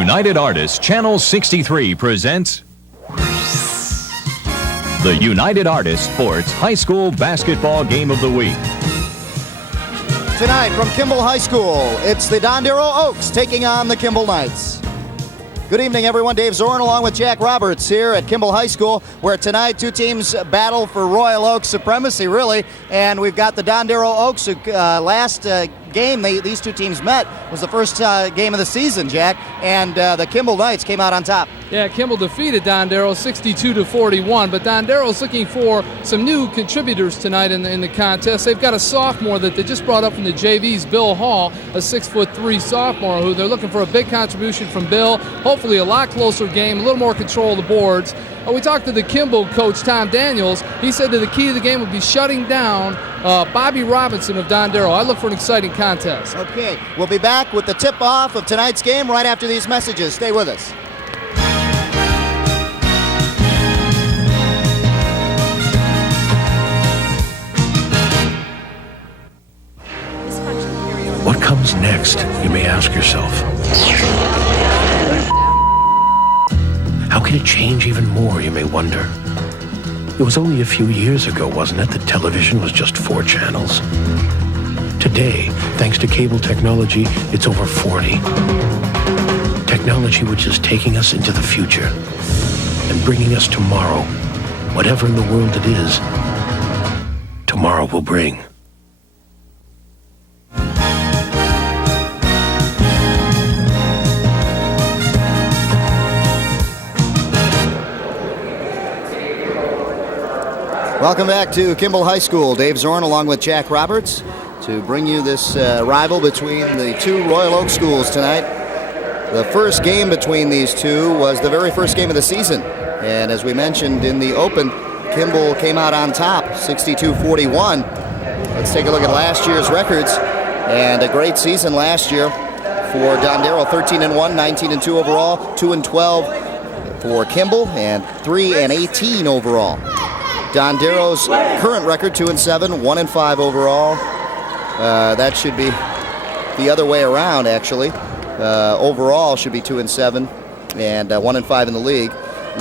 United Artists Channel 63 presents the United Artists Sports High School Basketball Game of the Week. Tonight from Kimball High School, it's the Dondero Oaks taking on the Kimball Knights. Good evening, everyone. Dave Zorn along with Jack Roberts here at Kimball High School, where tonight two teams battle for Royal Oak supremacy, really. And we've got the Dondero Oaks, who last game these two teams met was the first game of the season, Jack, and the Kimball Knights came out on top. Yeah, Kimball defeated Dondero 62-41, but Dondero's looking for some new contributors tonight in the contest. They've got a sophomore that they just brought up from the JVs, Bill Hall, a 6'3" sophomore, who they're looking for a big contribution from Bill. Hopefully a lot closer game, a little more control of the boards. We talked to the Kimball coach, Tom Daniels. He said that the key to the game would be shutting down Bobby Robinson of Dondero. I look for an exciting contest. Okay, we'll be back with the tip-off of tonight's game right after these messages. Stay with us. What comes next, you may ask yourself. How can it change even more, you may wonder? It was only a few years ago, wasn't it, that television was just 4 channels? Today, thanks to cable technology, it's over 40. Technology which is taking us into the future and bringing us tomorrow, whatever in the world it is, tomorrow will bring. Welcome back to Kimball High School. Dave Zorn along with Jack Roberts to bring you this rival between the two Royal Oak schools tonight. The first game between these two was the very first game of the season. And as we mentioned in the open, Kimball came out on top, 62-41. Let's take a look at last year's records. And a great season last year for Dondero, 13-1, 19-2 overall, 2-12 for Kimball, and 3-18 overall. Dondero's current record, 2-7, 1-5 overall. That should be the other way around, actually. Overall should be 2-7 and 1-5 in the league.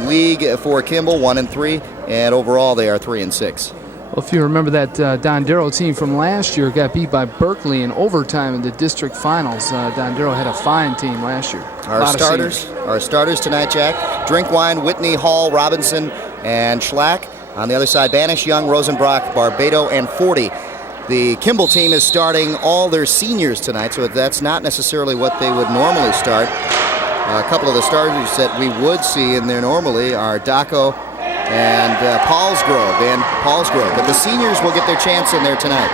League for Kimball, 1-3, and overall they are 3-6. Well, if you remember that Dondero team from last year got beat by Berkeley in overtime in the district finals. Dondero had a fine team last year. Our starters tonight, Jack: Drinkwine, Whitney, Hall, Robinson, and Schlack. On the other side, Banish, Young, Rosenbrock, Barbado, and Forty. The Kimball team is starting all their seniors tonight, so that's not necessarily what they would normally start. A couple of the starters that we would see in there normally are Daco and Paulsgrove. But the seniors will get their chance in there tonight.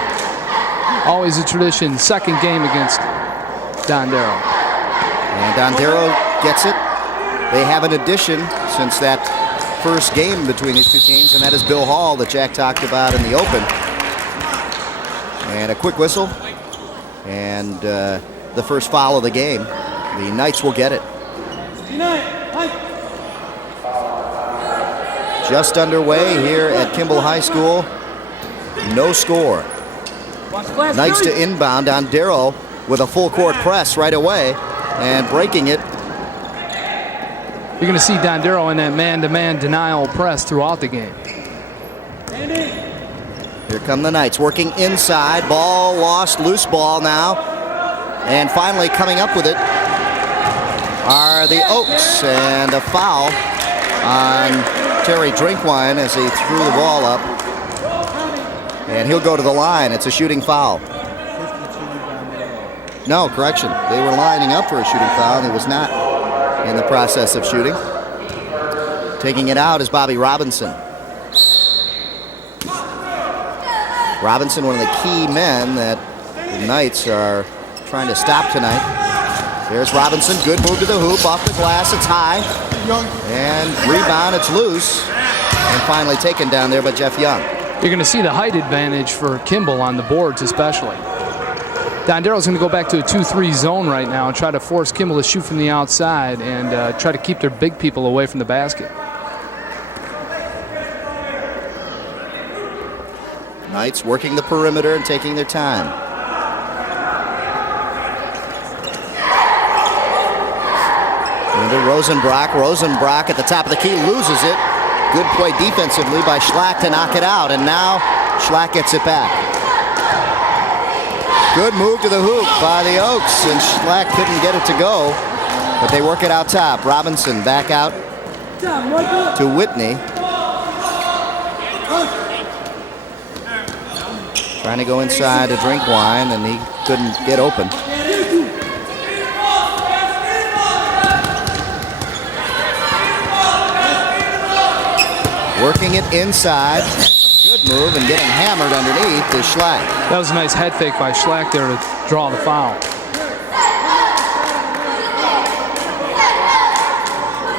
Always a tradition, second game against Dondero. And Dondero gets it. They have an addition since that first game between these two teams, and that is Bill Hall that Jack talked about in the open. And a quick whistle, and the first foul of the game. The Knights will get it. Just underway here at Kimball High School. No score. Knights to inbound. Dondero with a full court press right away and breaking it. You're going to see Dondero in that man-to-man denial press throughout the game. Here come the Knights working inside. Ball lost, loose ball now. And finally coming up with it are the Oaks. And a foul on Terry Drinkwine as he threw the ball up. And he'll go to the line. It's a shooting foul. No, correction. They were lining up for a shooting foul, and it was not in the process of shooting. Taking it out is Bobby Robinson. Robinson, one of the key men that the Knights are trying to stop tonight. There's Robinson, good move to the hoop, off the glass, it's high. And rebound, it's loose. And finally taken down there by Jeff Young. You're going to see the height advantage for Kimball on the boards especially. Dondero's going to go back to a 2-3 zone right now and try to force Kimball to shoot from the outside and try to keep their big people away from the basket. Knights working the perimeter and taking their time. to Rosenbrock. Rosenbrock at the top of the key loses it. Good play defensively by Schlack to knock it out, and now Schlack gets it back. Good move to the hoop by the Oaks, and Schlack couldn't get it to go, but they work it out top. Robinson back out to Whitney. Trying to go inside to drink wine, and he couldn't get open. Working it inside. Good move, and getting hammered underneath is Schlack. That was a nice head fake by Schlack there to draw the foul.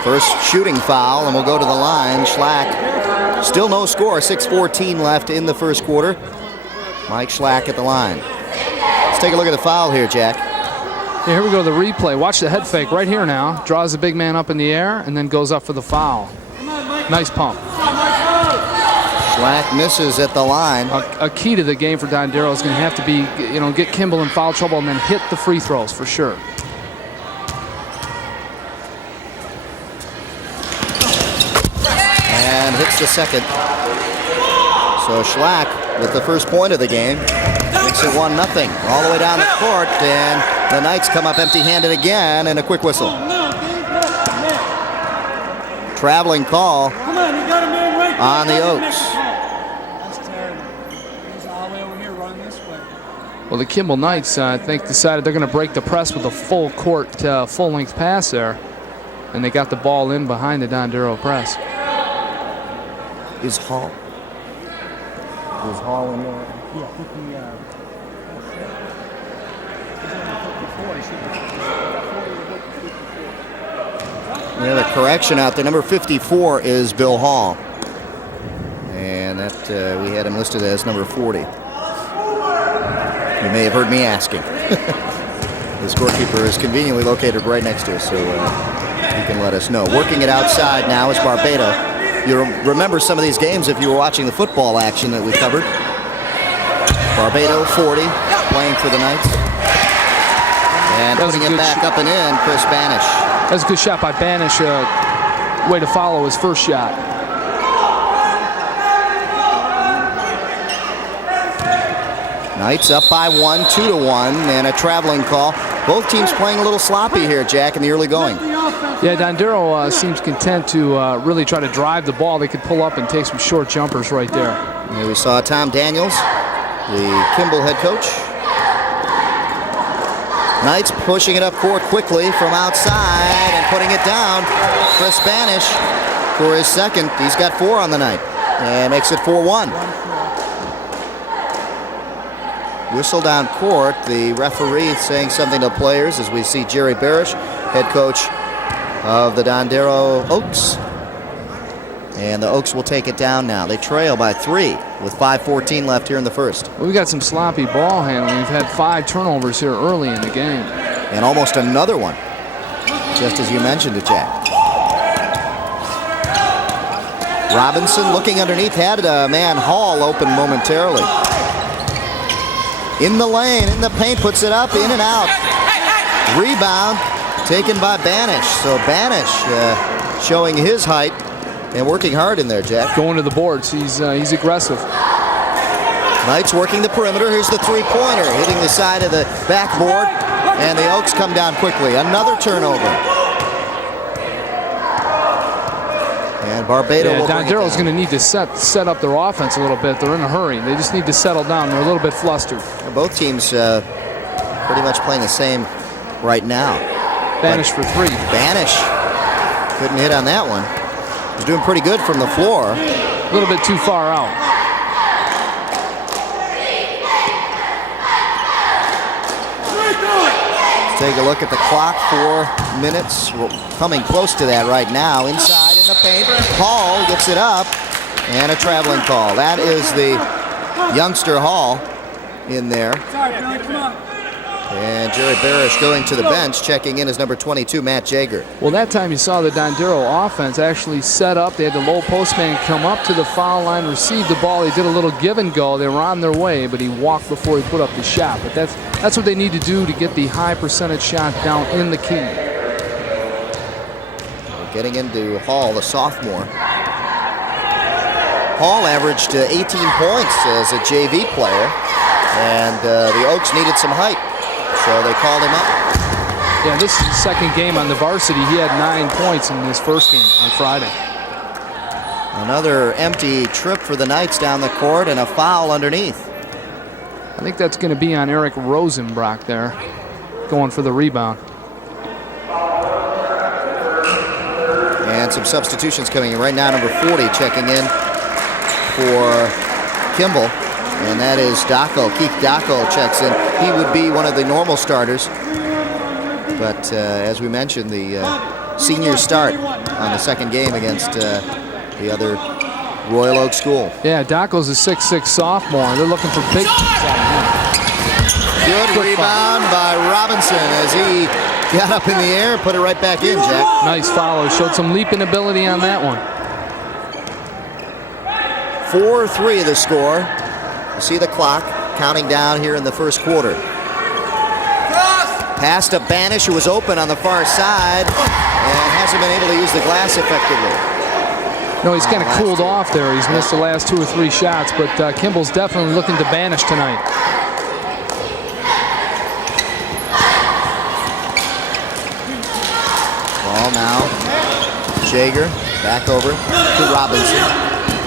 First shooting foul, and we'll go to the line. Schlack, still no score. 6:14 left in the first quarter. Mike Schlack at the line. Let's take a look at the foul here, Jack. Yeah, here we go, the replay. Watch the head fake right here now. Draws the big man up in the air and then goes up for the foul. Nice pump. Schlack misses at the line. A key to the game for Dondero is going to have to be, get Kimball in foul trouble and then hit the free throws for sure. And hits the second. So Schlack with the first point of the game makes it 1-0 all the way down the court, and the Knights come up empty-handed again, and a quick whistle. Traveling call on the Oaks. Well, the Kimball Knights, I think, decided they're going to break the press with a full court, full-length pass there, and they got the ball in behind the Dondero press. Is Hall in there? We have a correction out there. Number 54 is Bill Hall, and that we had him listed as number 40. You may have heard me asking. The scorekeeper is conveniently located right next to us, so he can let us know. Working it outside now is Barbado. You remember some of these games if you were watching the football action that we covered. Barbado, 40, playing for the Knights. And putting it back up and in, Chris Banish. That's a good shot by Banish. Way to follow his first shot. Knights up by 1, 2-1, and a traveling call. Both teams playing a little sloppy here, Jack, in the early going. Yeah, Dondero seems content to really try to drive the ball. They could pull up and take some short jumpers right there. Here we saw Tom Daniels, the Kimball head coach. Knights pushing it up court quickly from outside and putting it down. Chris Banish for his second. He's got 4 on the night and makes it 4-1. Whistle down court. The referee saying something to players as we see Jerry Barish, head coach of the Dondero Oaks. And the Oaks will take it down now. They trail by 3 with 5:14 left here in the first. Well, we got some sloppy ball handling. We've had 5 turnovers here early in the game. And almost another one, just as you mentioned it, Jack. Robinson looking underneath, had a man Hall open momentarily. In the lane, in the paint, puts it up, in and out. Rebound taken by Banish. So Banish showing his height and working hard in there, Jack. Going to the boards. He's aggressive. Knights working the perimeter. Here's the three-pointer, hitting the side of the backboard, and the Oaks come down quickly. Another turnover. And Barbado will bring it down. Dondero's going to need to set up their offense a little bit. They're in a hurry. They just need to settle down. They're a little bit flustered. Both teams pretty much playing the same right now. Banish for 3. Banish couldn't hit on that one. He's doing pretty good from the floor. A little bit too far out. Let's take a look at the clock. 4 minutes. We're coming close to that right now. Inside in the paint. Hall gets it up. And a traveling call. That is the youngster Hall in there. And Jerry Barish going to the bench, checking in as number 22, Matt Jager. Well, that time you saw the Dondero offense actually set up. They had the low post man come up to the foul line, receive the ball. They did a little give and go. They were on their way, but he walked before he put up the shot. But that's what they need to do to get the high percentage shot down in the key. getting into Hall, the sophomore. Hall averaged 18 points as a JV player, and the Oaks needed some height, so they called him up. Yeah, this is his second game on the varsity. He had 9 points in his first game on Friday. Another empty trip for the Knights down the court and a foul underneath. I think that's going to be on Eric Rosenbrock there, going for the rebound. And some substitutions coming in right now. Number 40 checking in for Kimball, and that is Dacko. Keith Dacko checks in. He would be one of the normal starters, but as we mentioned, the senior start on the second game against the other Royal Oak school. Yeah, Dacko's a 6'6" sophomore. They're looking for big things out of him. Good rebound by Robinson as he got up in the air and put it right back in, Jack. Nice follow. Showed some leaping ability on that one. 4-3 the score. You see the clock counting down here in the first quarter. Pass to Banish, who was open on the far side and hasn't been able to use the glass effectively. No, he's kind of cooled off there. He's missed the last 2 or 3 shots, but Kimball's definitely looking to Banish tonight. Ball now. Jaeger back over to Robinson.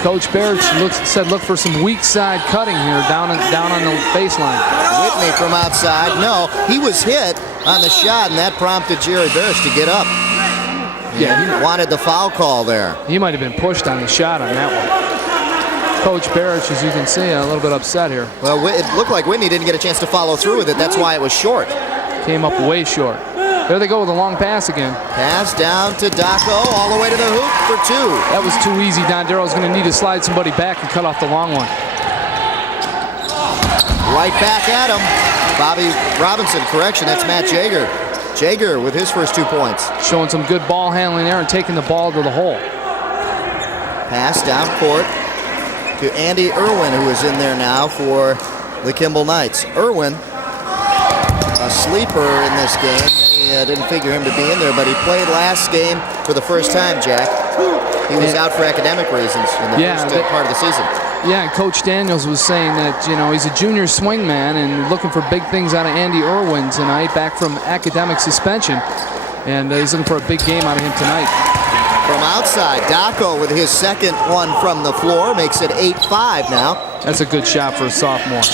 Coach Barrett said look for some weak side cutting here down on the baseline. Whitney from outside. No, he was hit on the shot, and that prompted Jerry Barrett to get up. Yeah, he wanted the foul call there. He might have been pushed on the shot on that one. Coach Barrett, as you can see, a little bit upset here. Well, it looked like Whitney didn't get a chance to follow through with it. That's why it was short. Came up way short. There they go with a long pass again. Pass down to Dacko, all the way to the hoop for 2. That was too easy. Dondero's going to need to slide somebody back and cut off the long one. Right back at him. Bobby Robinson, correction, that's Matt Jaeger. Jaeger with his first 2 points. Showing some good ball handling there and taking the ball to the hole. Pass down court to Andy Irwin, who is in there now for the Kimball Knights. Irwin, a sleeper in this game. Didn't figure him to be in there, but he played last game for the first time, Jack. He was out for academic reasons in the first part of the season. Yeah, and Coach Daniels was saying that, you know, he's a junior swingman and looking for big things out of Andy Irwin tonight, back from academic suspension. And he's looking for a big game out of him tonight. From outside, Dacko with his second one from the floor makes it 8-5 now. That's a good shot for a sophomore.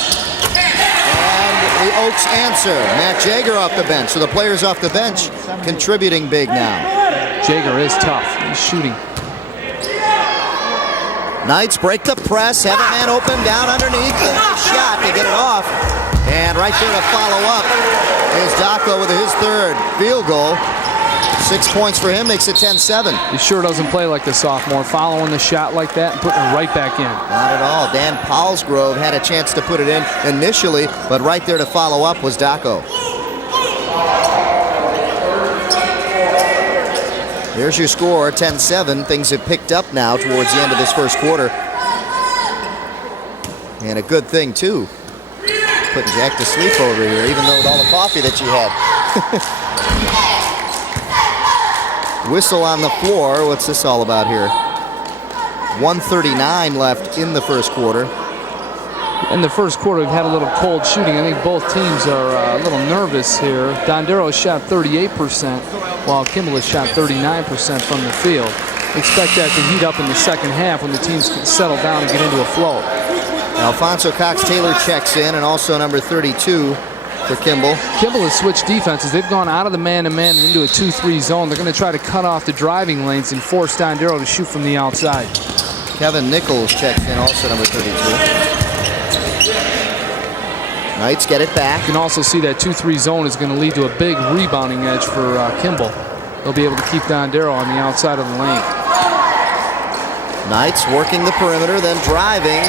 The Oaks answer. Matt Jaeger off the bench. So the players off the bench contributing big now. Jaeger is tough. He's shooting. Knights break the press. Have a man open down underneath. The shot to get it off. And right there to follow up is Dacko with his third field goal. 6 points for him, makes it 10-7. He sure doesn't play like the sophomore, following the shot like that and putting it right back in. Not at all. Dan Paulsgrove had a chance to put it in initially, but right there to follow up was Dacko. There's your score, 10-7. Things have picked up now towards the end of this first quarter. And a good thing, too. Putting Jack to sleep over here, even though with all the coffee that you had. Whistle on the floor. What's this all about here? 1:39 left in the first quarter. In the first quarter, we've had a little cold shooting. I think both teams are a little nervous here. Dondero has shot 38%, while Kimball has shot 39% from the field. Expect that to heat up in the second half when the teams can settle down and get into a flow. Alfonso Cox-Taylor checks in, and also number 32 for Kimball. Kimball has switched defenses. They've gone out of the man-to-man into a 2-3 zone. They're going to try to cut off the driving lanes and force Dondero to shoot from the outside. Kevin Nichols checks in, also number 32. Knights get it back. You can also see that 2-3 zone is going to lead to a big rebounding edge for Kimball. They'll be able to keep Dondero on the outside of the lane. Knights working the perimeter, then driving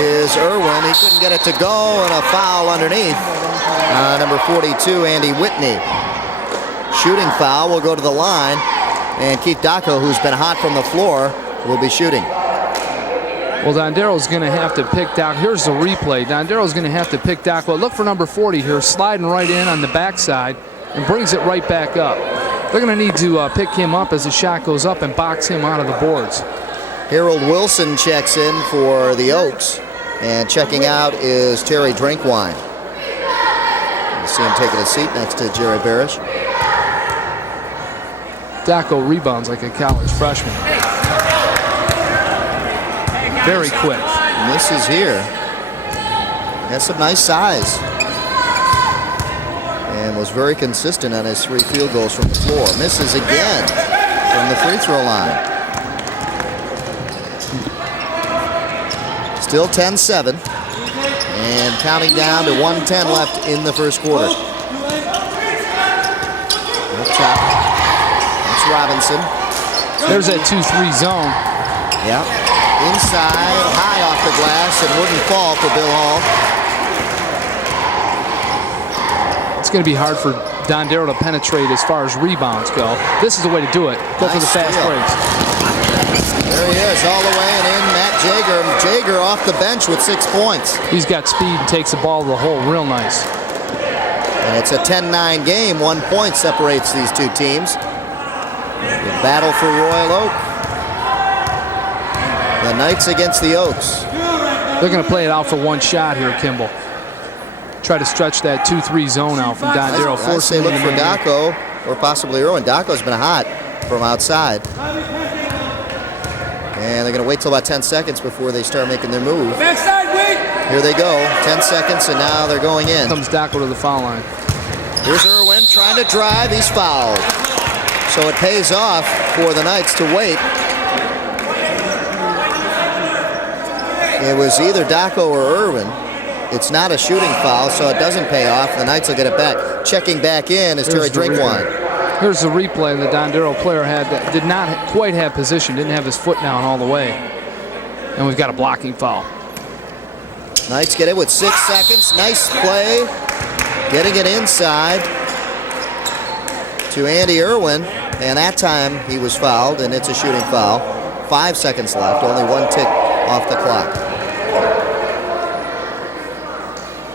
is Irwin. He couldn't get it to go, and a foul underneath. Number 42, Andy Whitney. Shooting foul will go to the line, and Keith Dacko, who's been hot from the floor, will be shooting. Well, Dondero's going to have to pick Dacko. Here's the replay. Dondero's going to have to pick Dacko. Look for number 40 here, sliding right in on the backside, and brings it right back up. They're going to need to pick him up as the shot goes up and box him out of the boards. Harold Wilson checks in for the Oaks, and checking out is Terry Drinkwine. You see him taking a seat next to Jerry Barish. Daco rebounds like a college freshman. Very quick. Misses here. Has some nice size. And was very consistent on his 3 field goals from the floor. Misses again from the free throw line. Still 10-7. And counting down to 1:10 left in the first quarter. Up top. That's Robinson. There's that 2-3 zone. Yep. Inside, high off the glass, and wouldn't fall for Bill Hall. It's going to be hard for Dondero to penetrate as far as rebounds go. This is the way to do it. Go for the fast breaks. There he is, all the way and in. Matt Jaeger. Jaeger off the bench with 6 points. He's got speed and takes the ball to the hole real nice. And it's a 10-9 game. 1 point separates these two teams. The battle for Royal Oak. The Knights against the Oaks. They're going to play it out for one shot here, Kimball. Try to stretch that 2-3 zone out from Dondero. I say look for Daco or possibly Irwin. Daco's been hot from outside. And they're going to wait till about 10 seconds before they start making their move. Here they go. 10 seconds, and now they're going in. Comes Daco to the foul line. Here's Irwin trying to drive. He's fouled. So it pays off for the Knights to wait. It was either Daco or Irwin. It's not a shooting foul, so it doesn't pay off. The Knights will get it back. Checking back in is Terry Drinkwine. Here's the replay. The Dondero player did not quite have position, didn't have his foot down all the way. And we've got a blocking foul. Knights get it with 6 seconds. Nice play. Getting it inside to Andy Irwin. And that time he was fouled, and it's a shooting foul. 5 seconds left. Only 1 tick off the clock.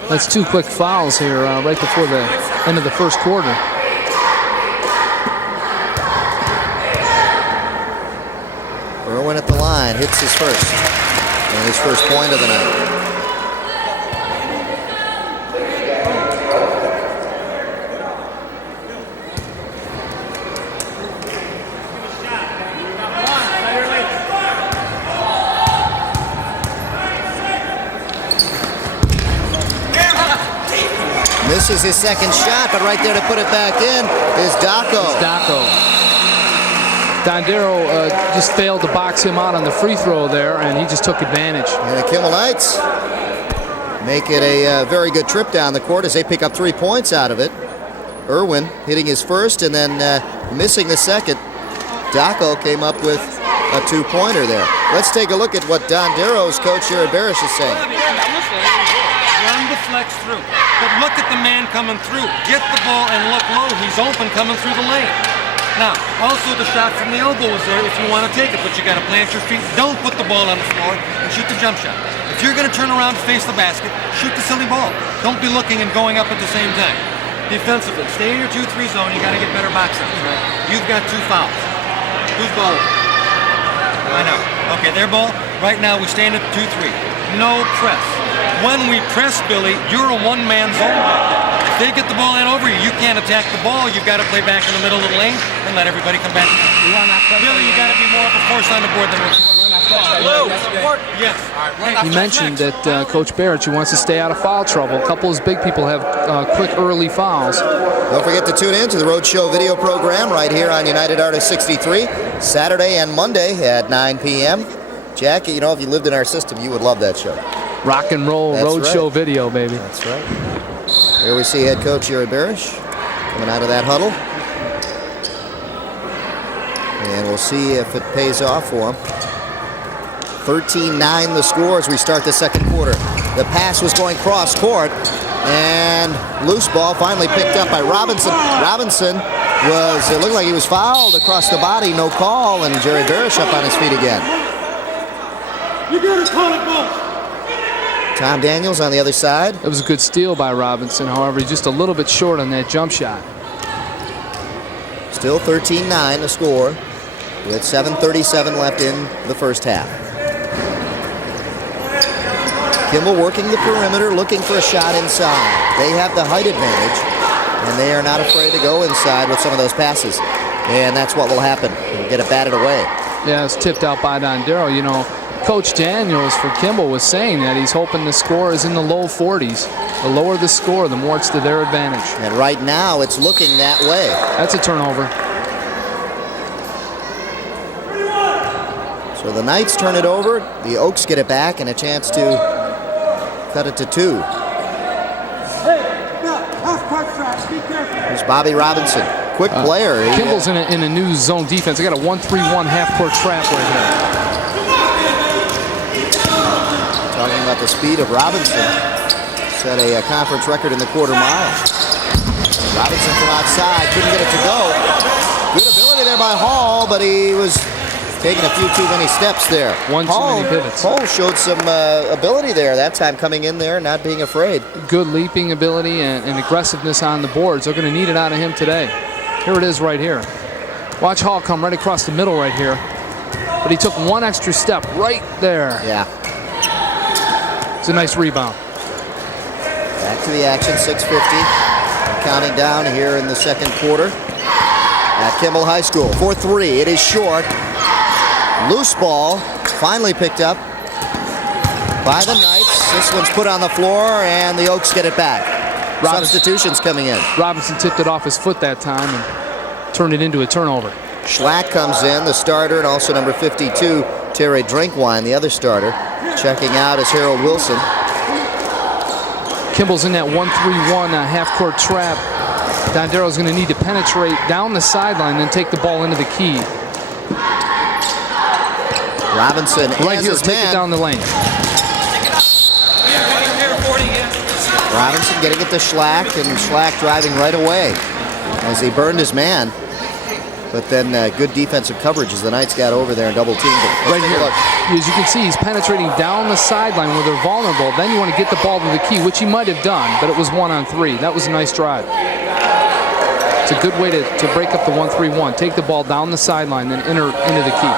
That's 2 quick fouls here right before the end of the first quarter. Irwin at the line, hits his first. And his first point of the night. Misses his second shot, but right there to put it back in is Daco. Dondero just failed to box him out on the free throw there, and he just took advantage. And the Kimball Knights make it a very good trip down the court as they pick up 3 points out of it. Irwin hitting his first and then missing the second. Daco came up with a 2-pointer there. Let's take a look at what Dondero's coach, Jerry Barish, is saying. Run the flex through. But look at the man coming through. Get the ball and look low. He's open coming through the lane. Now, also the shot from the elbow is there if you want to take it, but you got to plant your feet. Don't put the ball on the floor and shoot the jump shot. If you're going to turn around to face the basket, shoot the silly ball. Don't be looking and going up at the same time. Defensively, stay in your 2-3 zone. You got to get better box outs, right? You've got 2 fouls. Whose ball is it? I know. Okay, their ball. Right now, we stand at 2-3. No press. When we press, Billy, you're a one-man zone back there. If they get the ball in over you, you can't attack the ball. You've got to play back in the middle of the lane and let everybody come back. Billy, you got to be more of a force on the board than we're. Yes. He mentioned that Coach Barrett wants to stay out of foul trouble. A couple of his big people have quick early fouls. Don't forget to tune in to the Roadshow video program right here on United Artists 63, Saturday and Monday at 9 p.m. Jack, you know, if you lived in our system, you would love that show. Rock and roll Roadshow video, baby. That's right. Here we see head coach Jerry Barish coming out of that huddle. And we'll see if it pays off for him. 13-9 the score as we start the second quarter. The pass was going cross court, and loose ball finally picked up by Robinson. Robinson it looked like he was fouled across the body, no call, and Jerry Barish up on his feet again. You got to call it ball. Tom Daniels on the other side. It was a good steal by Robinson. However, he's just a little bit short on that jump shot. Still 13-9 the score with 7:37 left in the first half. Kimball working the perimeter, looking for a shot inside. They have the height advantage, and they are not afraid to go inside with some of those passes. And that's what will happen. They'll get it batted away. Yeah, it's tipped out by Dondero. You know, Coach Daniels for Kimball was saying that he's hoping the score is in the low 40s. The lower the score, the more it's to their advantage. And right now, it's looking that way. That's a turnover. So the Knights turn it over. The Oaks get it back and a chance to cut it to 2. Here's Bobby Robinson. Quick player. Kimball's in a new zone defense. They got a 1-3-1 half-court trap right here. Talking about the speed of Robinson. Set a conference record in the quarter mile. Robinson from outside. Couldn't get it to go. Good ability there by Hall, but he was taking a few too many steps there. One too many pivots. Hall showed some ability there that time, coming in there, not being afraid. Good leaping ability and aggressiveness on the boards. They're going to need it out of him today. Here it is right here. Watch Hall come right across the middle right here. But he took one extra step right there. Yeah. It's a nice rebound. Back to the action, 6:50. Counting down here in the second quarter at Kimball High School. 4-3, it is short. Loose ball, finally picked up by the Knights. This one's put on the floor, and the Oaks get it back. Substitutions coming in. Robinson tipped it off his foot that time and turned it into a turnover. Schlack comes in, the starter, and also number 52, Terry Drinkwine, the other starter. Checking out is Harold Wilson. Kimball's in that 1-3-1 half-court trap. Dondero's going to need to penetrate down the sideline, then take the ball into the key. Robinson right here, take it down the lane. Robinson getting it to Schlack, and Schlack driving right away as he burned his man. But then good defensive coverage as the Knights got over there and double-teamed him. Right here, as you can see, he's penetrating down the sideline where they're vulnerable. Then you want to get the ball to the key, which he might have done, but it was 1-on-3. That was a nice drive. It's a good way to break up the 1-3-1. Take the ball down the sideline, then enter into the key.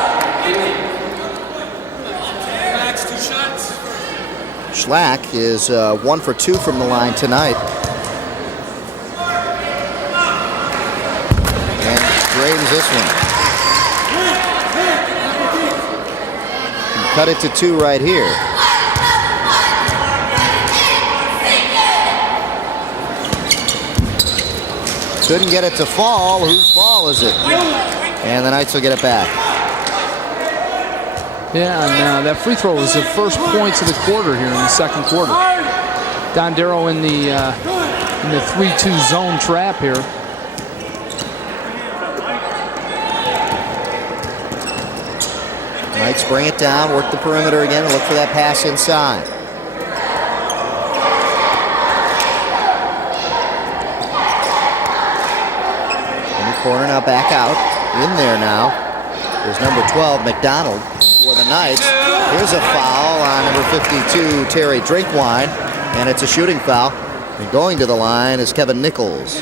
Schlack is 1 for 2 from the line tonight. And drains this one. Cut it to 2 right here. Couldn't get it to fall. Whose ball is it? And the Knights will get it back. Yeah, and that free throw was the first points of the quarter here in the second quarter. Dondero in the 3-2 zone trap here. Knights bring it down, work the perimeter again, and look for that pass inside. In the corner now, back out. In there now is number 12, McDonald, for the Knights. Here's a foul on number 52, Terry Drinkwine, and it's a shooting foul. And going to the line is Kevin Nichols.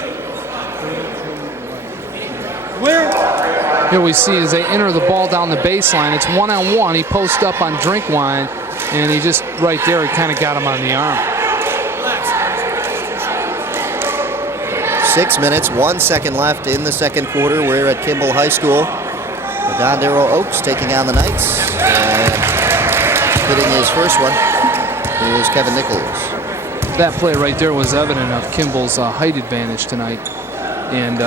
Here we see as they enter the ball down the baseline, it's 1-on-1. He posts up on Drinkwine, and he just, right there, he kind of got him on the arm. 6 minutes, 1 second left in the second quarter. We're at Kimball High School. The Dondero Oaks taking on the Knights. And hitting his first one is Kevin Nichols. That play right there was evident of Kimball's height advantage tonight. And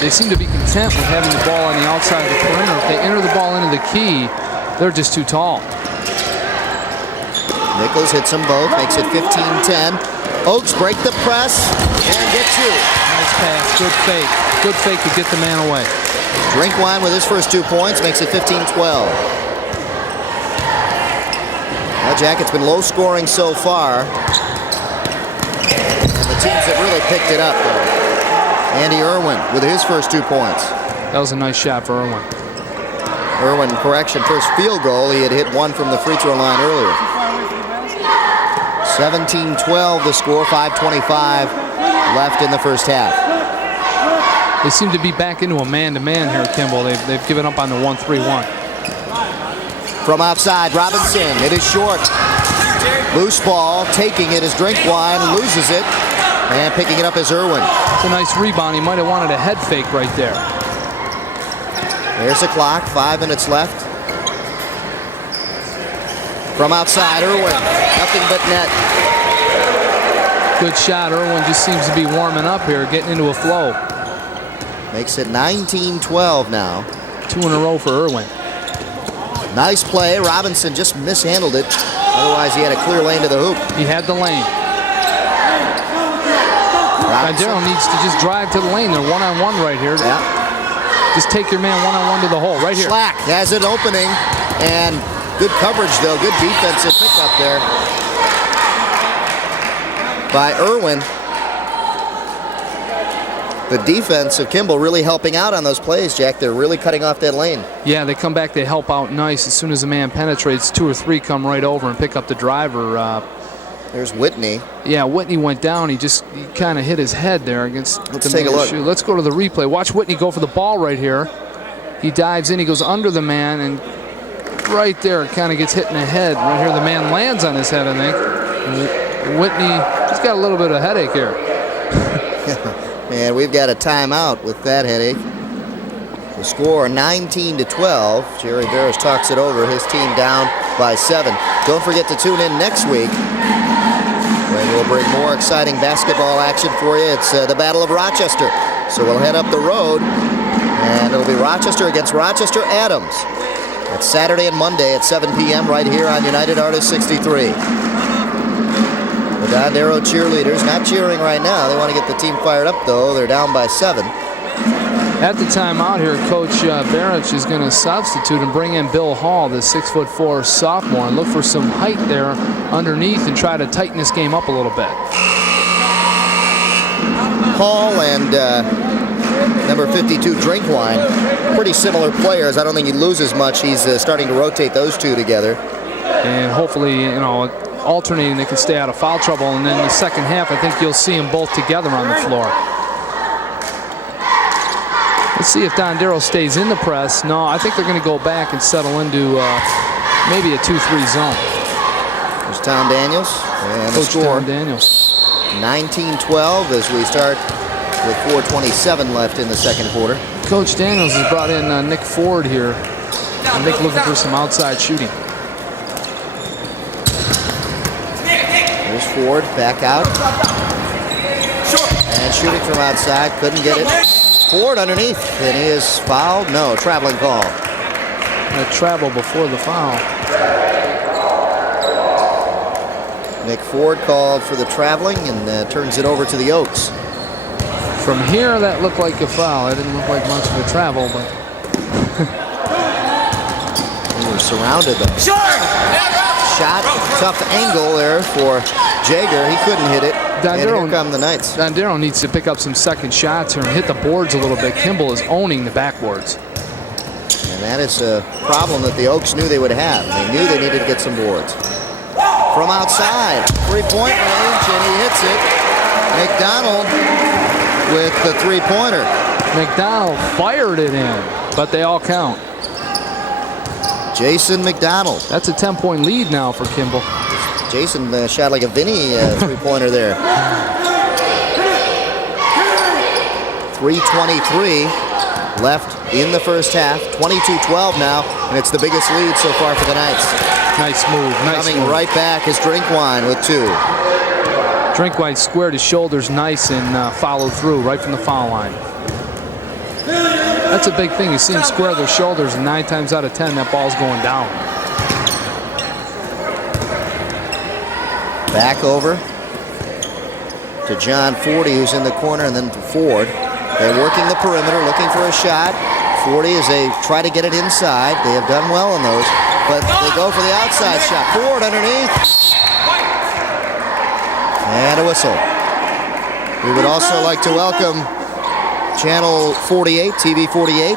they seem to be content with having the ball on the outside of the perimeter. If they enter the ball into the key, they're just too tall. Nichols hits them both, makes it 15-10. Oaks break the press and get 2. Nice pass, good fake. Good fake to get the man away. Drinkwine with his first 2 points makes it 15-12. Well, Jack, it's been low scoring so far. And the teams have really picked it up, though. Andy Irwin with his first 2 points. That was a nice shot for Irwin. Irwin, correction, first field goal. He had hit 1 from the free throw line earlier. 17-12 the score, 5:25 left in the first half. They seem to be back into a man-to-man here, Kimball. They've given up on the 1-3-1. From outside, Robinson. It is short. Loose ball. Taking it is Drinkwine. Loses it. And picking it up is Irwin. It's a nice rebound. He might have wanted a head fake right there. There's the clock. 5 minutes left. From outside, Irwin. Nothing but net. Good shot. Irwin just seems to be warming up here, getting into a flow. Makes it 19-12 now. 2 in a row for Irwin. Nice play. Robinson just mishandled it. Otherwise, he had a clear lane to the hoop. He had the lane. Dondero needs to just drive to the lane. They're one-on-one right here. Yeah. Just take your man one-on-one to the hole right here. Slack has an opening, and good coverage, though. Good defensive pickup there by Irwin. The defense of Kimball really helping out on those plays, Jack. They're really cutting off that lane. Yeah, they come back, they help out nice. As soon as a man penetrates, 2 or 3 come right over and pick up the driver. There's Whitney. Yeah, Whitney went down. He kind of hit his head there against Let's take a look. shoe. Let's go to the replay. Watch Whitney go for the ball right here. He dives in, he goes under the man, and right there it kind of gets hit in the head. Right here the man lands on his head, I think. And Whitney, he's got a little bit of headache here. And we've got a timeout with that headache. The score 19-12. Jerry Barris talks it over. His team down by 7. Don't forget to tune in next week when we'll bring more exciting basketball action for you. It's the Battle of Rochester. So we'll head up the road, and it'll be Rochester against Rochester Adams. It's Saturday and Monday at 7 p.m. right here on United Artists 63. The Dondero cheerleaders not cheering right now. They want to get the team fired up, though. They're down by 7. At the time out here, Coach Barrich is going to substitute and bring in Bill Hall, the 6'4" sophomore, and look for some height there underneath and try to tighten this game up a little bit. Hall and number 52, Drinkwine, pretty similar players. I don't think he loses much. He's starting to rotate those two together. And hopefully, you know, alternating, they can stay out of foul trouble. And then the second half, I think you'll see them both together on the floor. Let's see if Dondero stays in the press. No, I think they're going to go back and settle into maybe a 2-3 zone. There's Tom Daniels and the Coach score. Tom Daniels. 19-12 as we start with 4:27 left in the second quarter. Coach Daniels has brought in Nick Ford here. And Nick looking for some outside shooting. There's Ford back out. And shooting from outside. Couldn't get it. Ford underneath. And he is fouled. No, traveling call. A travel before the foul. Nick Ford called for the traveling and turns it over to the Oaks. From here, that looked like a foul. It didn't look like much of a travel, but we were surrounded though. Shot, tough angle there for Jaeger. He couldn't hit it. And here come the Knights. Dondero needs to pick up some second shots here and hit the boards a little bit. Kimball is owning the backboards. And that is a problem that the Oaks knew they would have. They knew they needed to get some boards. From outside, three-point range, and he hits it. McDonald with the three-pointer. McDonald fired it in, but they all count. Jason McDonald. That's a 10-point lead now for Kimball. Jason shot like a Vinny three-pointer there. 3:23 left in the first half. 22-12 now, and it's the biggest lead so far for the Knights. Nice move. Nice Coming move. right back is Drinkwine with 2. Drinkwine squared his shoulders nice and followed through right from the foul line. That's a big thing. You see them square their shoulders, and 9 times out of 10, that ball's going down. Back over to John Forty, who's in the corner, and then to Ford. They're working the perimeter, looking for a shot. Forty as they try to get it inside. They have done well on those, but they go for the outside shot. Ford underneath. And a whistle. We would also like to welcome Channel 48, TV 48,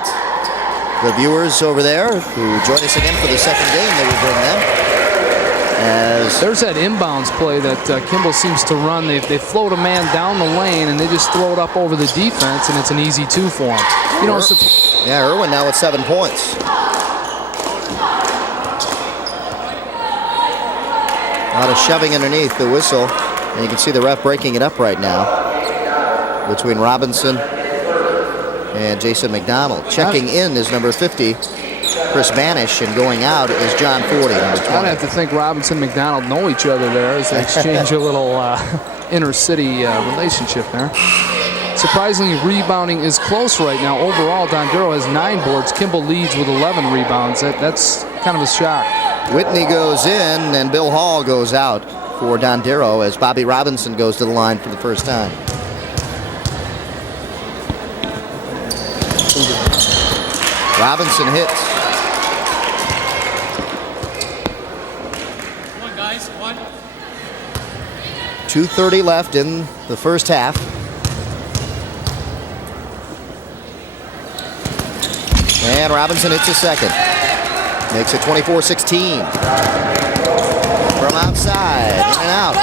the viewers over there who join us again for the second game. They will bring them as is... There's that inbounds play that Kimball seems to run. They float a man down the lane, and they just throw it up over the defense, and it's an easy 2 for him. You know, yeah, Irwin now with 7 points. A lot of shoving underneath the whistle, and you can see the ref breaking it up right now between Robinson and Jason McDonald. Checking in is number 50, Chris Banish, and going out is John Forty, number 20. I'd have to think Robinson and McDonald know each other there as they exchange a little inter-city relationship there. Surprisingly, rebounding is close right now. Overall, Dondero has 9 boards. Kimball leads with 11 rebounds. That's kind of a shock. Whitney goes in, and Bill Hall goes out for Dondero as Bobby Robinson goes to the line for the first time. Robinson hits. Come on, guys. 1. 2:30 left in the first half. And Robinson hits a second. Makes it 24-16. From outside, in and out.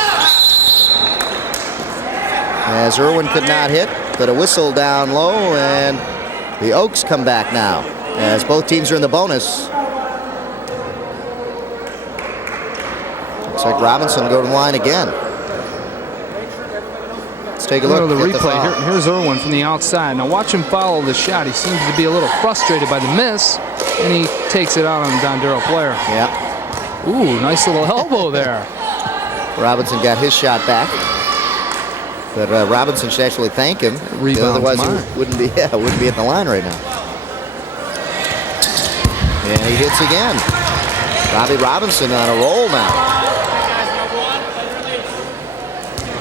As Irwin could not hit, but a whistle down low, and the Oaks come back now, as both teams are in the bonus. Looks like Robinson will go to the line again. Let's take a look at the replay. The Here's Irwin from the outside. Now watch him follow the shot. He seems to be a little frustrated by the miss, and he takes it out on the Dondero player. Yeah. Ooh, nice little elbow there. Robinson got his shot back, but Robinson should actually thank him. Otherwise, he wouldn't be at the line right now. And he hits again. Bobby Robinson on a roll now.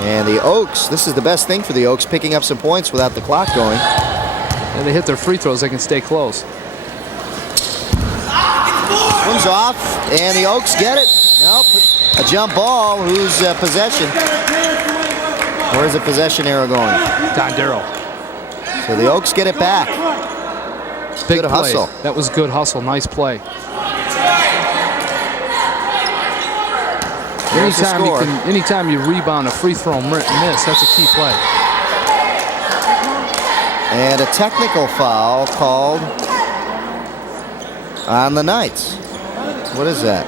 And the Oaks, this is the best thing for the Oaks, picking up some points without the clock going. And they hit their free throws, they can stay close. Swings off, and the Oaks get it. Nope, a jump ball. Whose possession? Where's the possession arrow going? Dondero. So the Oaks get it back. Big good hustle. That was good hustle. Nice play. Anytime you rebound a free throw miss, that's a key play. And a technical foul called on the Knights. What is that?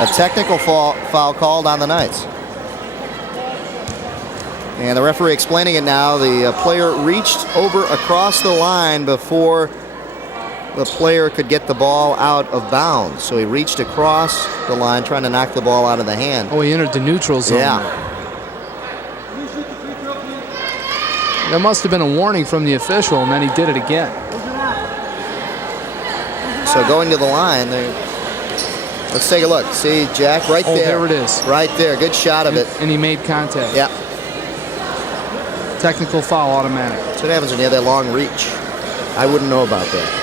A technical foul called on the Knights. And the referee explaining it now. The player reached over across the line before the player could get the ball out of bounds. So he reached across the line trying to knock the ball out of the hand. Oh, he entered the neutral zone. Yeah. There must have been a warning from the official, and then he did it again. So going to the line, let's take a look. See, Jack, right there. Oh, there it is. Right there. Good shot of it. And he made contact. Yeah. Technical foul, automatic. That's what happens when you have that long reach. I wouldn't know about that.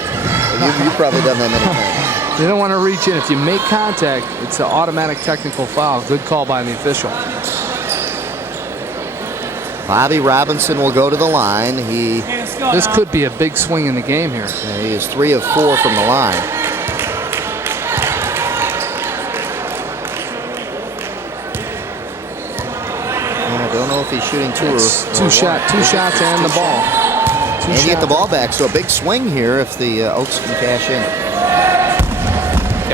You've probably done that many times. You don't want to reach in. If you make contact, it's an automatic technical foul. Good call by the official. Bobby Robinson will go to the line. This could be a big swing in the game here. Yeah, he is 3 of 4 from the line. I don't know if he's shooting two shots and the ball. And you get the ball back, so a big swing here if the Oaks can cash in.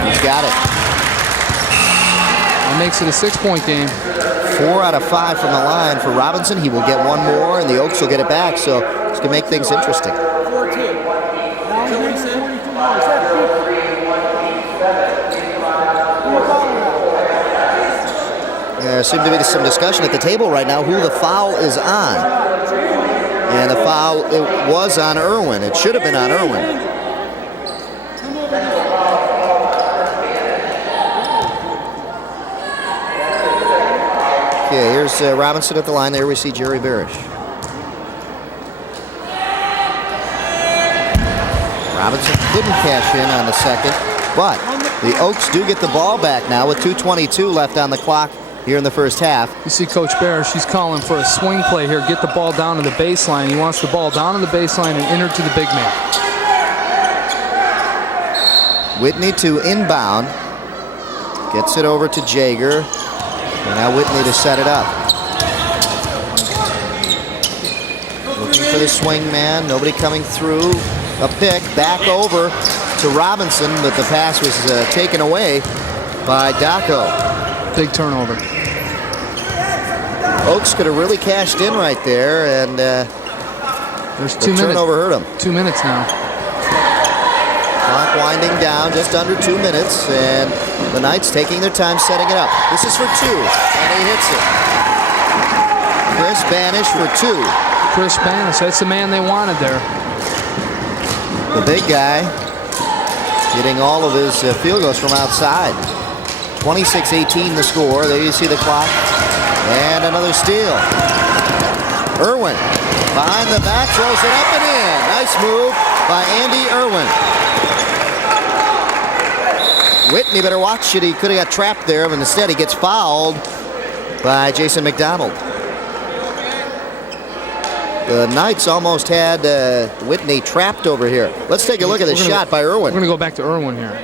He's got it. That makes it a 6-point game. 4 out of 5 from the line for Robinson. He will get one more, and the Oaks will get it back, so it's going to make things interesting. There seems to be some discussion at the table right now who the foul is on. And the foul, it was on Irwin. It should have been on Irwin. Okay, here's Robinson at the line. There we see Jerry Barish. Robinson couldn't cash in on the second, but the Oaks do get the ball back now with 2:22 left on the clock here in the first half. You see Coach Barish, he's calling for a swing play here. Get the ball down to the baseline. He wants the ball down to the baseline and enter to the big man. Whitney to inbound. Gets it over to Jaeger. And now Whitney to set it up. Looking for the swing man. Nobody coming through. A pick. Back over to Robinson, but the pass was taken away by Daco. Big turnover. Oaks could have really cashed in right there, and there's the turnover hurt him. 2 minutes now. Clock winding down, just under 2 minutes, and the Knights taking their time setting it up. This is for 2, and he hits it. Chris Banish for 2. Chris Banish, that's the man they wanted there. The big guy getting all of his field goals from outside. 26-18 the score. There you see the clock. And another steal. Irwin behind the back, throws it up and in. Nice move by Andy Irwin. Whitney better watch it. He could have got trapped there, but instead he gets fouled by Jason McDonald. The Knights almost had Whitney trapped over here. Let's take a look at the shot by Irwin. We're going to go back to Irwin here.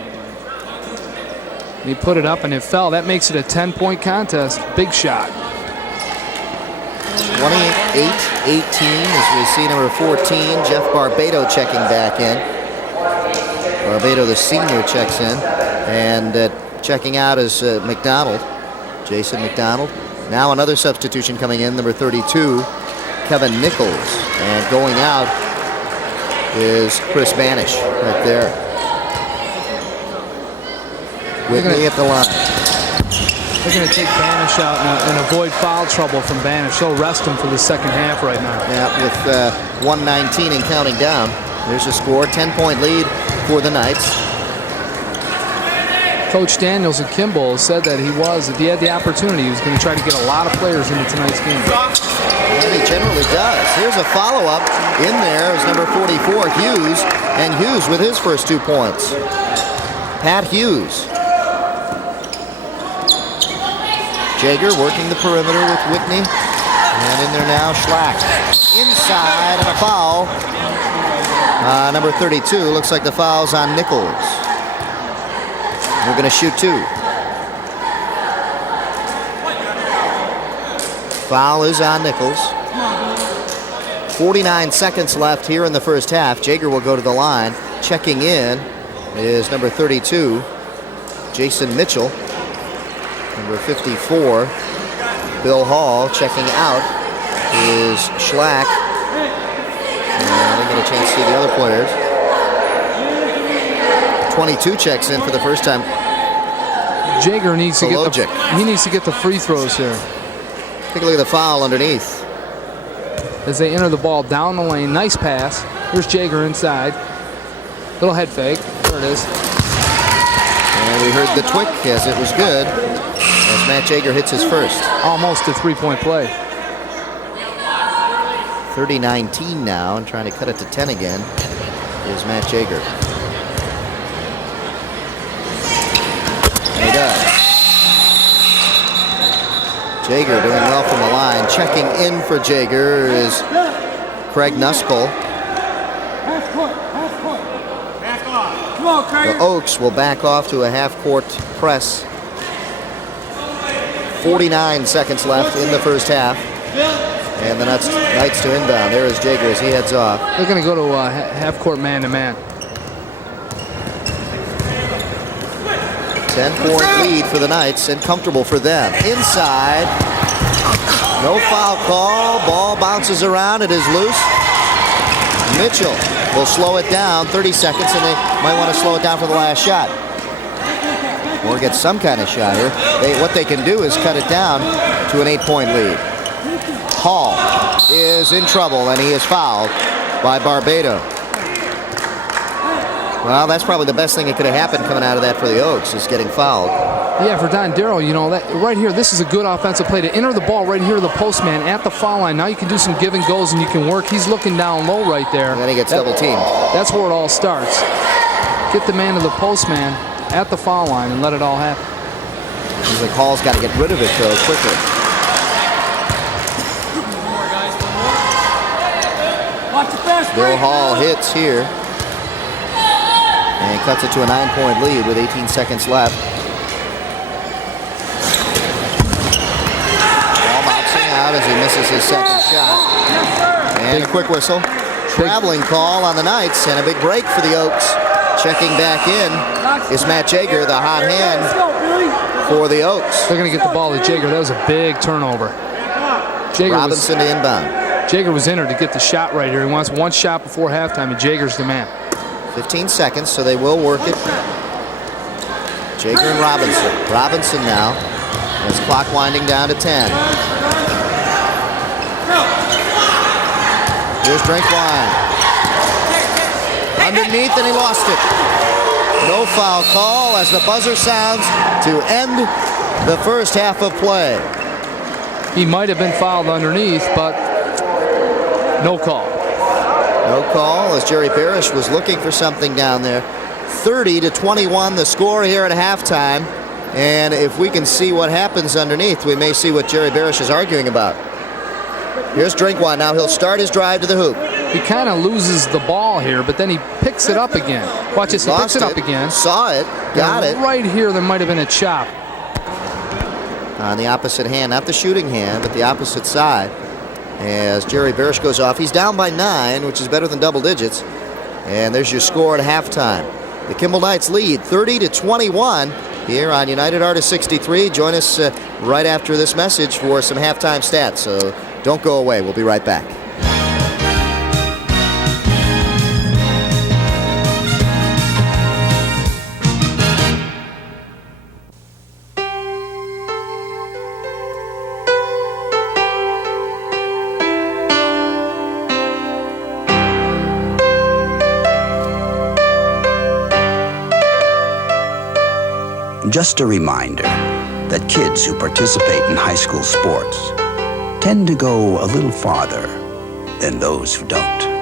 He put it up and it fell. That makes it a 10-point contest. Big shot. 28-18 as we see number 14, Jeff Barbado checking back in. Barbado, the senior, checks in. And checking out is McDonald, Jason McDonald. Now another substitution coming in, number 32, Kevin Nichols. And going out is Chris Banish right there. Whitney at the line. They're going to take Banish out and avoid foul trouble from Banish. They'll rest him for the second half right now. Yeah, with 1:19 and counting down. There's the score, 10-point lead for the Knights. Coach Daniels at Kimball said that if he had the opportunity, he was going to try to get a lot of players into tonight's game. And he generally does. Here's a follow-up. In there is number 44, Hughes. And Hughes with his first 2 points. Pat Hughes. Jaeger working the perimeter with Whitney. And in there now, Schlack. Inside and a foul. Number 32, looks like the foul's on Nichols. We're going to shoot 2. Foul is on Nichols. 49 seconds left here in the first half. Jaeger will go to the line. Checking in is number 32, Jason Mitchell. Number 54, Bill Hall. Checking out is Schlack. And I didn't get a chance to see the other players. 22 checks in for the first time. Jaeger needs to get the free throws here. Take a look at the foul underneath. As they enter the ball down the lane, nice pass. Here's Jaeger inside. Little head fake. There it is. And we heard the twick as it was good. As Matt Jaeger hits his first. Almost a 3-point play. 30-19 now, and trying to cut it to 10 again is Matt Jaeger. And he does. Jaeger doing well from the line. Checking in for Jaeger is Craig Nuskell. The Oaks will back off to a half-court press. 49 seconds left in the first half. And the Knights to inbound. There is Jaeger as he heads off. They're going to go to half-court man-to-man. 10-point lead for the Knights and comfortable for them. Inside. No foul call. Ball bounces around. It is loose. Mitchell will slow it down. 30 seconds, and they might want to slow it down for the last shot. Or get some kind of shot here. What they can do is cut it down to an 8-point lead. Hall is in trouble, and he is fouled by Barbado. Well, that's probably the best thing that could have happened coming out of that for the Oaks, is getting fouled. Yeah, for Dondero, you know, that right here, this is a good offensive play to enter the ball right here to the postman at the foul line. Now you can do some give and goes and you can work. He's looking down low right there. And then he gets double teamed. That's where it all starts. Get the man to the postman at the foul line and let it all happen. Seems like Hall's got to get rid of it, though, quickly. Bill Hall hits here and cuts it to a 9-point lead with 18 seconds left. out as he misses his second shot. And a quick whistle. Traveling call on the Knights and a big break for the Oaks. Checking back in is Matt Jaeger, the hot hand for the Oaks. They're going to get the ball to Jaeger. That was a big turnover. Robinson to inbound. Jaeger was in there to get the shot right here. He wants one shot before halftime, and Jaeger's the man. 15 seconds, so they will work it. Jaeger and Robinson. Robinson now. As clock winding down to 10. Here's Drinkwine. Underneath, and he lost it. No foul call as the buzzer sounds to end the first half of play. He might have been fouled underneath, but no call. No call as Jerry Barish was looking for something down there. 30-21 the score here at halftime. And if we can see what happens underneath, we may see what Jerry Barish is arguing about. Here's Drinkwine. Now he'll start his drive to the hoop. He kind of loses the ball here, but then he picks it up again. Watch this, he picks it up again. Saw it, got it. Right here, there might have been a chop. On the opposite hand, not the shooting hand, but the opposite side. As Jerry Barish goes off, he's down by 9, which is better than double digits. And there's your score at halftime. The Kimball Knights lead 30-21 here on United Artists 63. Join us right after this message for some halftime stats. So don't go away. We'll be right back. Just a reminder that kids who participate in high school sports tend to go a little farther than those who don't.